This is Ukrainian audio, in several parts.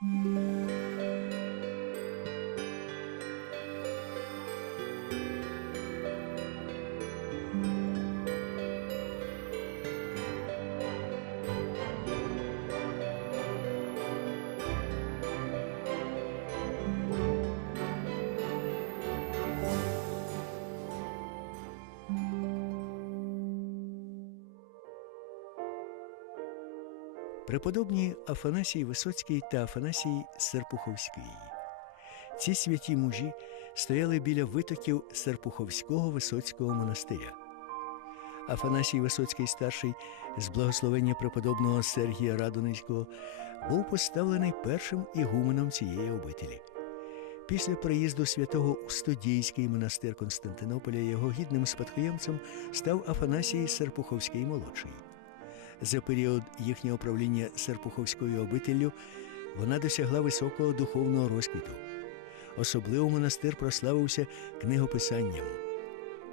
Música Преподобні Афанасій Висоцький та Афанасій Серпуховський. Ці святі мужі стояли біля витоків Серпуховського Висоцького монастиря. Афанасій Висоцький старший з благословення преподобного Сергія Радоницького був поставлений першим ігуменом цієї обителі. Після приїзду святого у Стодійський монастир Константинополя його гідним спадкоємцем став Афанасій Серпуховський молодший. За період їхнього правління Серпуховською обителлю вона досягла високого духовного розквіту. Особливо монастир прославився книгописанням.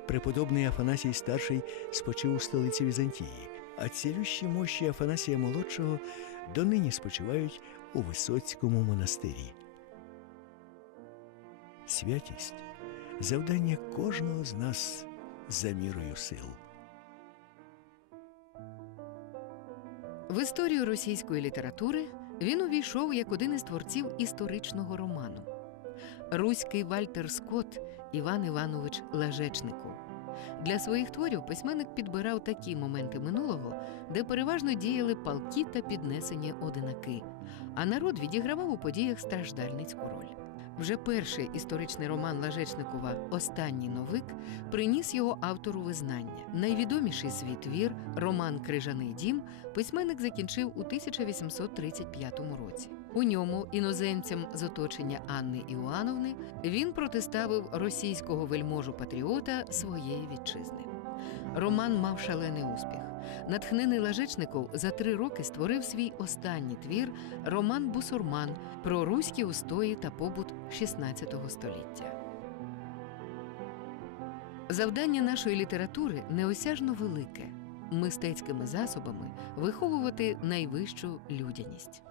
Преподобний Афанасій старший спочив у столиці Візантії, а цілющі мощі Афанасія молодшого донині спочивають у Висоцькому монастирі. Святість завдання кожного з нас за мірою сил. В історію російської літератури він увійшов як один із творців історичного роману. Руський Вальтер Скотт Іван Іванович Лажечнику. Для своїх творів письменник підбирав такі моменти минулого, де переважно діяли палки та піднесені одинаки, а народ відігравав у подіях страждальницьку роль. Вже перший історичний роман Лажечникова Останній новик приніс його автору визнання. Найвідоміший свій твір Роман Крижаний дім письменник закінчив у 1835 році. У ньому іноземцям з оточення Анни Іоановни він протиставив російського вельможу патріота своєї вітчизни. Роман мав шалений успіх. Натхнений Лажечников за три роки створив свій останній твір Роман Бусурман про руські устої та побут XVI століття. Завдання нашої літератури неосяжно велике мистецькими засобами виховувати найвищу людяність.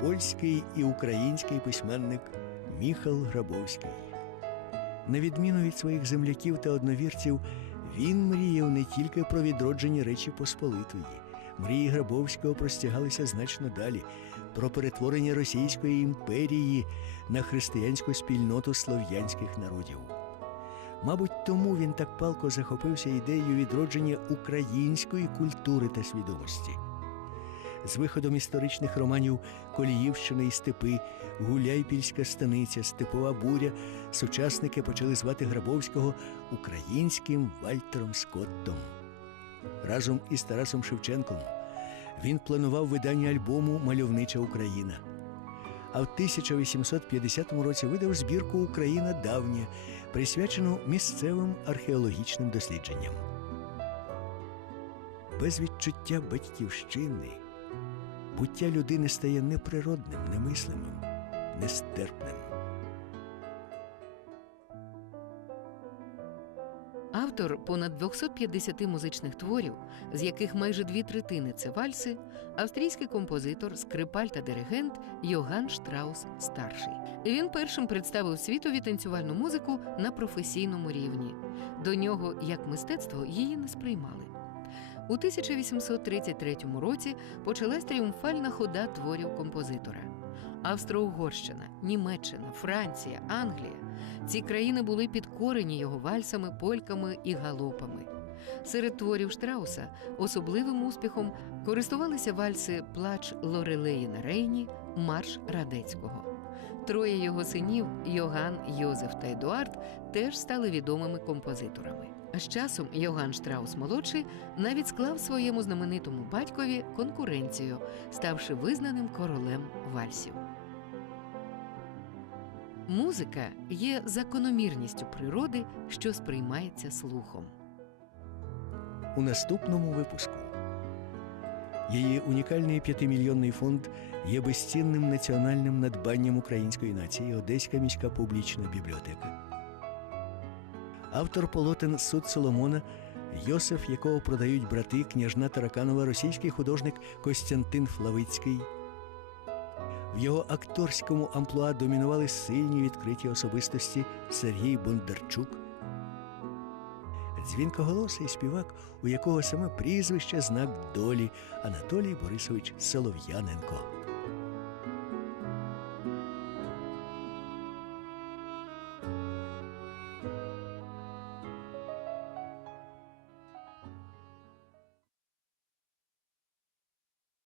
польський і український письменник Міхал Грабовський. На відміну від своїх земляків та одновірців, він мріяв не тільки про відродження Речі Посполитої. Мрії Грабовського простягалися значно далі про перетворення Російської імперії на християнську спільноту слов'янських народів. Мабуть, тому він так палко захопився ідеєю відродження української культури та свідомості. З виходом історичних романів Коліївщина і степи, Гуляйпільська станиця, Степова буря, сучасники почали звати Грабовського українським Вальтером Скоттом. Разом із Тарасом Шевченком він планував видання альбому Мальовнича Україна. А в 1850 році видав збірку Україна давня, присвячену місцевим археологічним дослідженням. Без відчуття батьківщини буття людини стає неприродним, немислимим, нестерпним. Автор понад 250 музичних творів, з яких майже дві третини це вальси, австрійський композитор, скрипаль та диригент Йоган Штраус старший. Він першим представив світові танцювальну музику на професійному рівні. До нього, як мистецтво, її не сприймали. У 1833 році почалась тріумфальна хода творів композитора. Австро-Угорщина, Німеччина, Франція, Англія. Ці країни були підкорені його вальсами, польками і галопами. Серед творів Штрауса особливим успіхом користувалися вальси Плач Лорелеї на Рейні, Марш Радецького. Троє його синів Йоган, Йозеф та Едуард теж стали відомими композиторами. А з часом Йоган Штраус молодший навіть склав своєму знаменитому батькові конкуренцію, ставши визнаним королем вальсів. Музика є закономірністю природи, що сприймається слухом. у наступному випуску. Її унікальний п'ятимільйонний фонд є безцінним національним надбанням української нації Одеська міська публічна бібліотека. Автор полотен Суд Соломона Йосиф, якого продають брати княжна Тараканова, російський художник Костянтин Флавицький. В його акторському амплуа домінували сильні відкриті особистості Сергій Бондарчук, дзвінкоголосий співак, у якого саме прізвище знак долі Анатолій Борисович Солов'яненко.